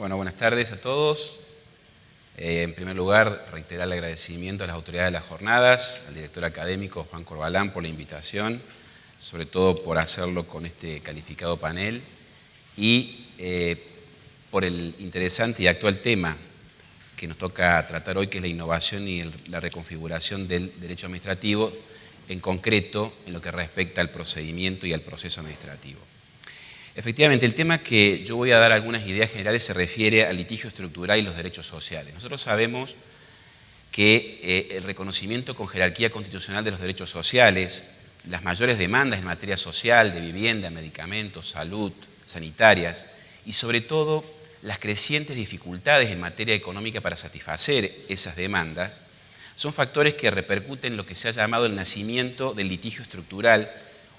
Bueno, buenas tardes a todos. En primer lugar, reiterar el agradecimiento a las autoridades de las jornadas, al director académico Juan Corbalán por la invitación, sobre todo por hacerlo con este calificado panel y por el interesante y actual tema que nos toca tratar hoy, que es la innovación y la reconfiguración del derecho administrativo, en concreto en lo que respecta al procedimiento y al proceso administrativo. Efectivamente, el tema que yo voy a dar algunas ideas generales se refiere al litigio estructural y los derechos sociales. Nosotros sabemos que el reconocimiento con jerarquía constitucional de los derechos sociales, las mayores demandas en materia social, de vivienda, medicamentos, salud, sanitarias y sobre todo las crecientes dificultades en materia económica para satisfacer esas demandas, son factores que repercuten en lo que se ha llamado el nacimiento del litigio estructural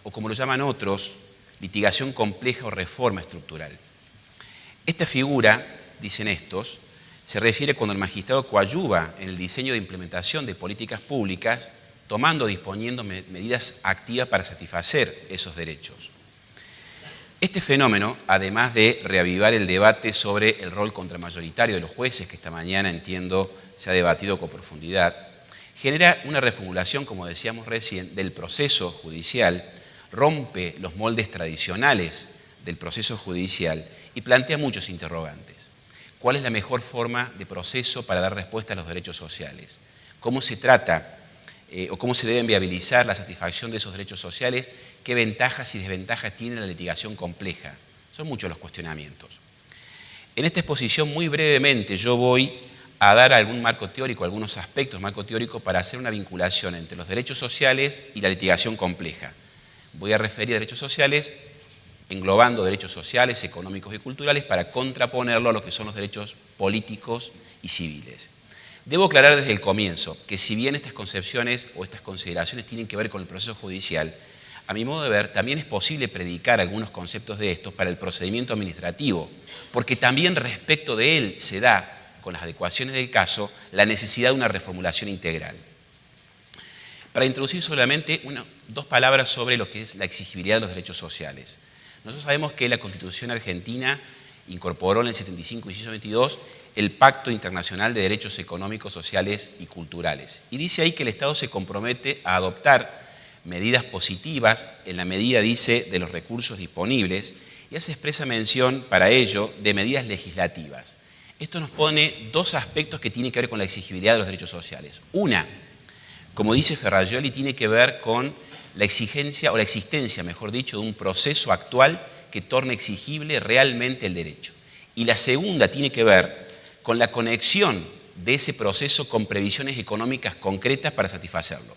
o, como lo llaman otros, litigación compleja o reforma estructural. Esta figura, dicen estos, se refiere cuando el magistrado coadyuva en el diseño de implementación de políticas públicas, tomando o disponiendo medidas activas para satisfacer esos derechos. Este fenómeno, además de reavivar el debate sobre el rol contramayoritario de los jueces, que esta mañana, entiendo, se ha debatido con profundidad, genera una reformulación, como decíamos recién, del proceso judicial, rompe los moldes tradicionales del proceso judicial y plantea muchos interrogantes. ¿Cuál es la mejor forma de proceso para dar respuesta a los derechos sociales? ¿Cómo se trata o cómo se debe viabilizar la satisfacción de esos derechos sociales? ¿Qué ventajas y desventajas tiene la litigación compleja? Son muchos los cuestionamientos. En esta exposición, muy brevemente, yo voy a dar algún marco teórico, algunos aspectos marco teórico para hacer una vinculación entre los derechos sociales y la litigación compleja. Voy a referir a derechos sociales, englobando derechos sociales, económicos y culturales, para contraponerlo a lo que son los derechos políticos y civiles. Debo aclarar desde el comienzo que si bien estas concepciones o estas consideraciones tienen que ver con el proceso judicial, a mi modo de ver, también es posible predicar algunos conceptos de estos para el procedimiento administrativo, porque también respecto de él se da, con las adecuaciones del caso, la necesidad de una reformulación integral. Para introducir solamente dos palabras sobre lo que es la exigibilidad de los derechos sociales. Nosotros sabemos que la Constitución argentina incorporó en el 75, inciso 22, el Pacto Internacional de Derechos Económicos, Sociales y Culturales. Y dice ahí que el Estado se compromete a adoptar medidas positivas en la medida, dice, de los recursos disponibles y hace expresa mención para ello de medidas legislativas. Esto nos pone dos aspectos que tienen que ver con la exigibilidad de los derechos sociales. Una, como dice Ferrajoli, tiene que ver con la exigencia o la existencia, mejor dicho, de un proceso actual que torne exigible realmente el derecho. Y la segunda tiene que ver con la conexión de ese proceso con previsiones económicas concretas para satisfacerlo.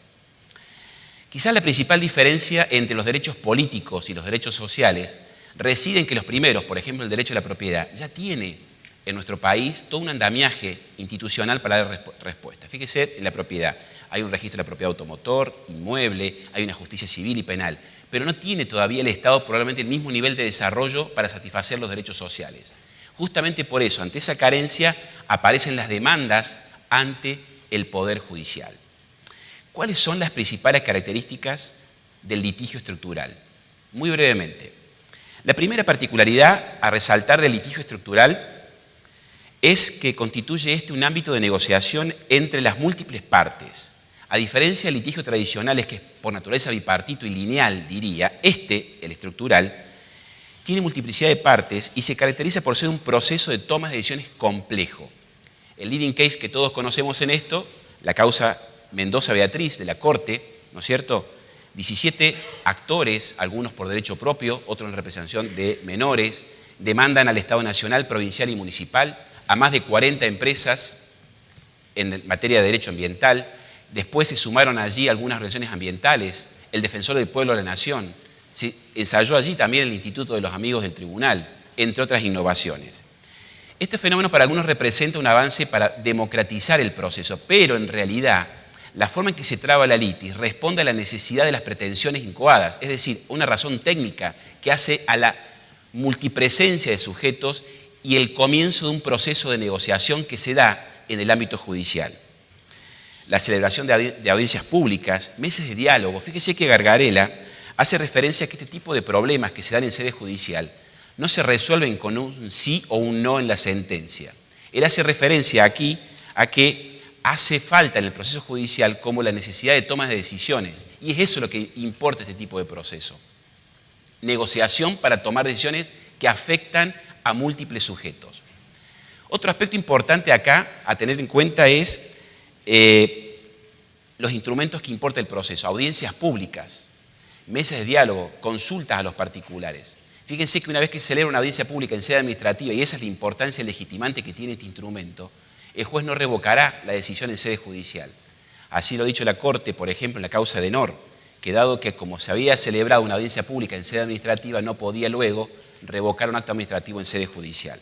Quizás la principal diferencia entre los derechos políticos y los derechos sociales reside en que los primeros, por ejemplo el derecho a la propiedad, ya tiene en nuestro país todo un andamiaje institucional para dar respuesta. Fíjese en la propiedad. Hay un registro de la propiedad automotor, inmueble, hay una justicia civil y penal, pero no tiene todavía el Estado probablemente el mismo nivel de desarrollo para satisfacer los derechos sociales. Justamente por eso, ante esa carencia, aparecen las demandas ante el Poder Judicial. ¿Cuáles son las principales características del litigio estructural? Muy brevemente. La primera particularidad a resaltar del litigio estructural es que constituye un ámbito de negociación entre las múltiples partes. A diferencia del litigio tradicional, es que es por naturaleza bipartito y lineal, diría, el estructural, tiene multiplicidad de partes y se caracteriza por ser un proceso de toma de decisiones complejo. El leading case que todos conocemos en esto, la causa Mendoza-Beatriz de la Corte, ¿no es cierto? 17 actores, algunos por derecho propio, otros en representación de menores, demandan al Estado nacional, provincial y municipal, a más de 40 empresas en materia de derecho ambiental. Después se sumaron allí algunas organizaciones ambientales, el Defensor del Pueblo de la Nación. Se ensayó allí también el Instituto de los Amigos del Tribunal, entre otras innovaciones. Este fenómeno para algunos representa un avance para democratizar el proceso, pero en realidad la forma en que se traba la litis responde a la necesidad de las pretensiones incoadas, es decir, una razón técnica que hace a la multipresencia de sujetos y el comienzo de un proceso de negociación que se da en el ámbito judicial. La celebración de audiencias públicas, meses de diálogo. Fíjese que Gargarella hace referencia a que este tipo de problemas que se dan en sede judicial no se resuelven con un sí o un no en la sentencia. Él hace referencia aquí a que hace falta en el proceso judicial como la necesidad de toma de decisiones, y es eso lo que importa este tipo de proceso. Negociación para tomar decisiones que afectan a múltiples sujetos. Otro aspecto importante acá a tener en cuenta es los instrumentos que importa el proceso, audiencias públicas, mesas de diálogo, consultas a los particulares. Fíjense que una vez que se celebra una audiencia pública en sede administrativa, y esa es la importancia legitimante que tiene este instrumento, el juez no revocará la decisión en sede judicial. Así lo ha dicho la Corte, por ejemplo, en la causa de Nor, que dado que como se había celebrado una audiencia pública en sede administrativa, no podía luego revocar un acto administrativo en sede judicial.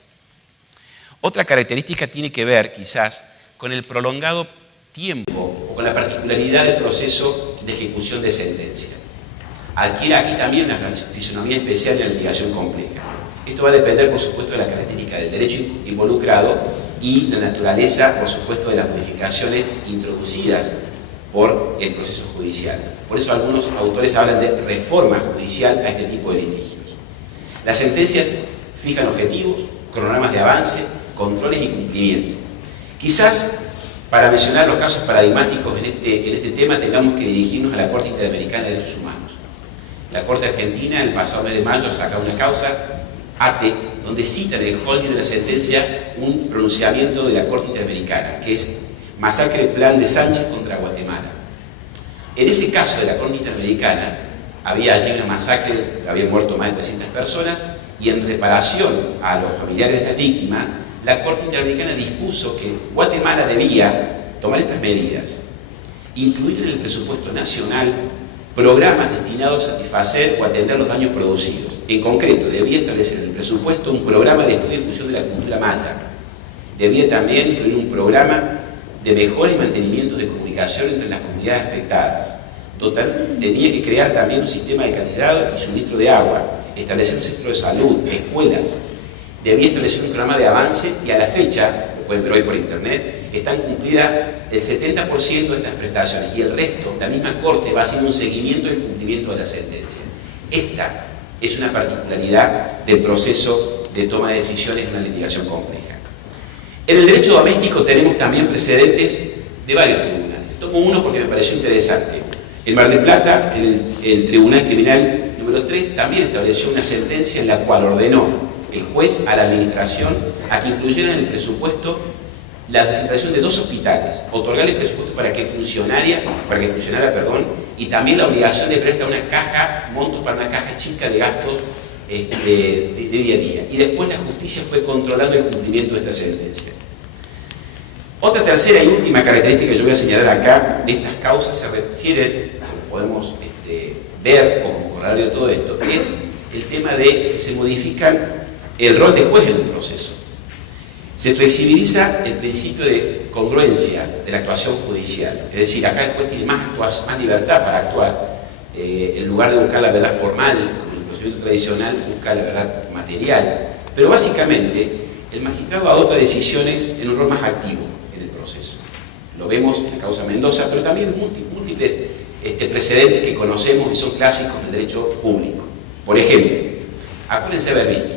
Otra característica tiene que ver, quizás, con el prolongado tiempo o con la particularidad del proceso de ejecución de sentencia. Adquiere aquí también una fisonomía especial de la litigación compleja. Esto va a depender, por supuesto, de la característica del derecho involucrado y la naturaleza, por supuesto, de las modificaciones introducidas por el proceso judicial. Por eso algunos autores hablan de reforma judicial a este tipo de litigios. Las sentencias fijan objetivos, cronogramas de avance, controles y cumplimiento. Quizás, para mencionar los casos paradigmáticos en este tema, tengamos que dirigirnos a la Corte Interamericana de Derechos Humanos. La Corte Argentina, el pasado mes de mayo, ha sacado una causa, ATE, donde cita en el holding de la sentencia un pronunciamiento de la Corte Interamericana, que es Masacre Plan de Sánchez contra Guatemala. En ese caso de la Corte Interamericana, había allí una masacre, habían muerto más de 300 personas, y en reparación a los familiares de las víctimas, la Corte Interamericana dispuso que Guatemala debía tomar estas medidas, incluir en el presupuesto nacional programas destinados a satisfacer o atender los daños producidos. En concreto, debía establecer en el presupuesto un programa de estudio y difusión de la cultura maya. Debía también incluir un programa de mejora y mantenimiento de comunicación entre las comunidades afectadas. Tenía que crear también un sistema de alcantarillado y suministro de agua, establecer un centro de salud, escuelas. Debía establecer un programa de avance y a la fecha, lo pueden ver hoy por internet, están cumplidas el 70% de estas prestaciones y el resto, la misma Corte va haciendo un seguimiento del cumplimiento de la sentencia. Esta es una particularidad del proceso de toma de decisiones en una litigación compleja. En el derecho doméstico tenemos también precedentes de varios tribunales. Tomo uno porque me pareció interesante. En Mar del Plata, el Tribunal Criminal número 3 también estableció una sentencia en la cual ordenó el juez a la administración a que incluyera en el presupuesto la designación de 2 hospitales, otorgarle presupuesto para que funcionara, y también la obligación de prestar una caja, montos para una caja chica de gastos de día a día. Y después la justicia fue controlando el cumplimiento de esta sentencia. Otra tercera y última característica que yo voy a señalar acá de estas causas se refiere, como podemos ver como corolario de todo esto, es el tema de que se modifica el rol de juez en el proceso. Se flexibiliza el principio de congruencia de la actuación judicial. Es decir, acá el juez tiene más libertad para actuar. En lugar de buscar la verdad formal, como en el procedimiento tradicional, busca la verdad material. Pero básicamente, el magistrado adopta decisiones en un rol más activo en el proceso. Lo vemos en la causa Mendoza, pero también múltiples precedentes que conocemos y son clásicos del derecho público. Por ejemplo, acuérdense de Berbisky,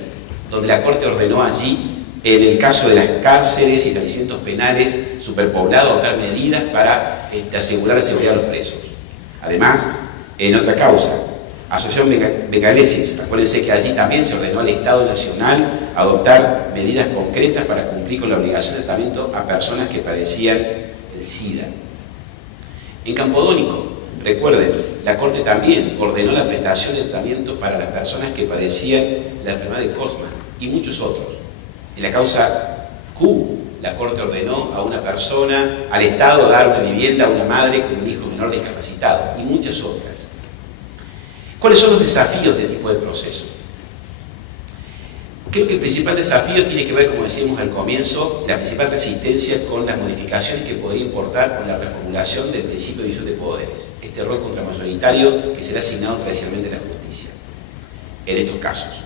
donde la Corte ordenó allí, en el caso de las cárceles y establecimientos penales superpoblados, adoptar medidas para asegurar la seguridad de los presos. Además, en otra causa, Asociación Begalesis, acuérdense que allí también se ordenó al Estado Nacional adoptar medidas concretas para cumplir con la obligación de tratamiento a personas que padecían el SIDA. En Campodónico, recuerden, la Corte también ordenó la prestación de tratamiento para las personas que padecían la enfermedad de Cosman y muchos otros. En la causa Q, la Corte ordenó a una persona, al Estado, dar una vivienda a una madre con un hijo menor discapacitado y muchas otras. ¿Cuáles son los desafíos de este tipo de proceso? Creo que el principal desafío tiene que ver, como decíamos al comienzo, la principal resistencia con las modificaciones que podría importar con la reformulación del principio de división de poderes, este rol contramayoritario que será asignado tradicionalmente a la justicia en estos casos.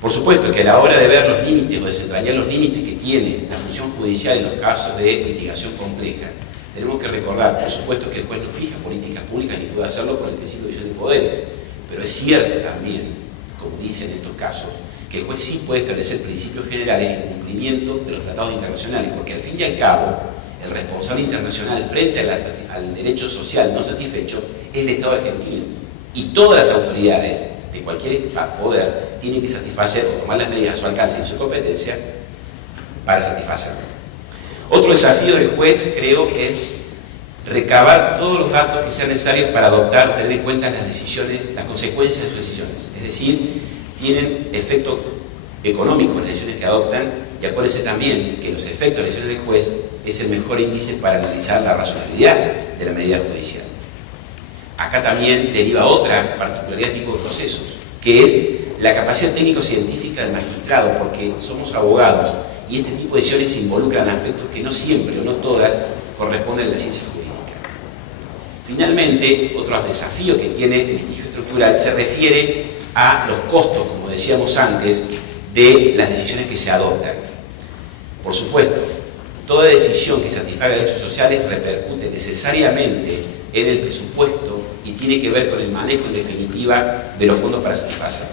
Por supuesto que a la hora de ver los límites o desentrañar los límites que tiene la función judicial en los casos de litigación compleja, tenemos que recordar, por supuesto, que el juez no fija políticas públicas ni puede hacerlo por el principio de división de poderes, pero es cierto también, como dicen estos casos, que el juez sí puede establecer principios generales en cumplimiento de los tratados internacionales, porque al fin y al cabo, el responsable internacional frente al derecho social no satisfecho es el Estado argentino. Y todas las autoridades de cualquier poder tienen que satisfacer o tomar las medidas a su alcance y en su competencia para satisfacerlo. Otro desafío del juez, creo, es recabar todos los datos que sean necesarios para adoptar o tener en cuenta las decisiones, las consecuencias de sus decisiones. Es decir, tienen efecto económico en las decisiones que adoptan, y acuérdense también que los efectos de las decisiones del juez es el mejor índice para analizar la razonabilidad de la medida judicial. Acá también deriva otra particularidad de tipo de procesos, que es la capacidad técnico-científica del magistrado, porque somos abogados y este tipo de decisiones involucran aspectos que no siempre o no todas corresponden a la ciencia jurídica. Finalmente, otro desafío que tiene el litigio estructural se refiere a los costos, como decíamos antes, de las decisiones que se adoptan. Por supuesto, toda decisión que satisfaga derechos sociales repercute necesariamente en el presupuesto y tiene que ver con el manejo en definitiva de los fondos para satisfacer.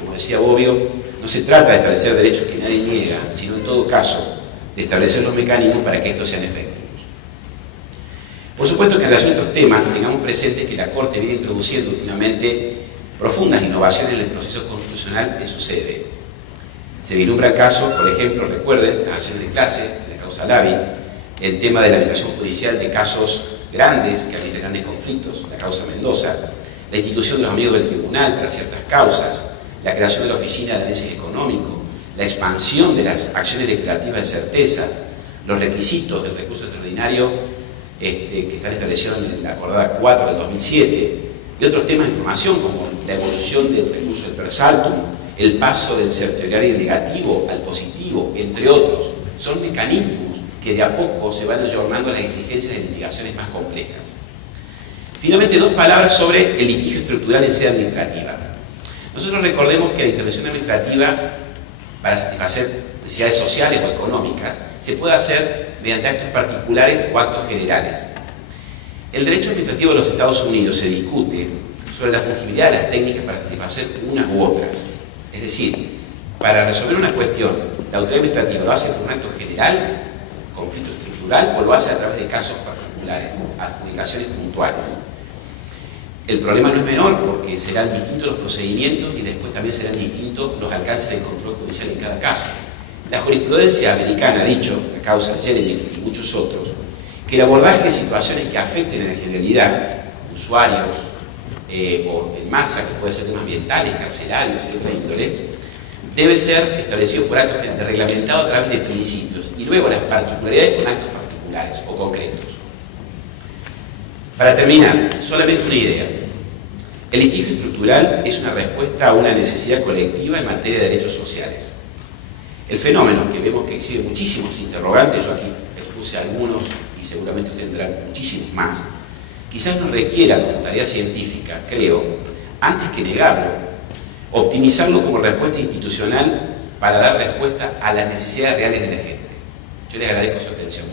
Como decía Bobbio, no se trata de establecer derechos que nadie niega, sino en todo caso de establecer los mecanismos para que estos sean efectivos. Por supuesto que en relación a estos temas tengamos presente que la Corte viene introduciendo últimamente profundas innovaciones en el proceso constitucional en su sede. Se vislumbra casos, por ejemplo, recuerden, las acciones de clase, en la causa Lavi, el tema de la administración judicial de casos grandes, que administran grandes conflictos, la causa Mendoza, la institución de los amigos del tribunal para ciertas causas, la creación de la oficina de análisis económico, la expansión de las acciones declarativas de certeza, los requisitos del recurso extraordinario que están establecidos en la acordada 4 del 2007, y otros temas de información como la evolución del recurso del per saltum, el paso del certiorario negativo al positivo, entre otros. Son mecanismos que de a poco se van ayornando a las exigencias de litigaciones más complejas. Finalmente, dos palabras sobre el litigio estructural en sede administrativa. Nosotros recordemos que la intervención administrativa para satisfacer necesidades sociales o económicas se puede hacer mediante actos particulares o actos generales. El derecho administrativo de los Estados Unidos se discute sobre la fungibilidad de las técnicas para satisfacer unas u otras. Es decir, para resolver una cuestión, la autoridad administrativa lo hace por un acto general, conflicto estructural, o lo hace a través de casos particulares, adjudicaciones puntuales. El problema no es menor porque serán distintos los procedimientos y después también serán distintos los alcances del control judicial en cada caso. La jurisprudencia americana ha dicho, la causa Jeremy y muchos otros, que el abordaje de situaciones que afecten en la generalidad usuarios o en masa, que puede ser temas ambientales, carcelarios y otra índole, debe ser establecido por actos reglamentados a través de principios y luego las particularidades con actos particulares o concretos. Para terminar, solamente una idea. El litigio estructural es una respuesta a una necesidad colectiva en materia de derechos sociales. El fenómeno, que vemos que exhibe muchísimos interrogantes, yo aquí expuse algunos y seguramente ustedes tendrán muchísimos más, quizás nos requiera como tarea científica, creo, antes que negarlo, optimizarlo como respuesta institucional para dar respuesta a las necesidades reales de la gente. Yo les agradezco su atención.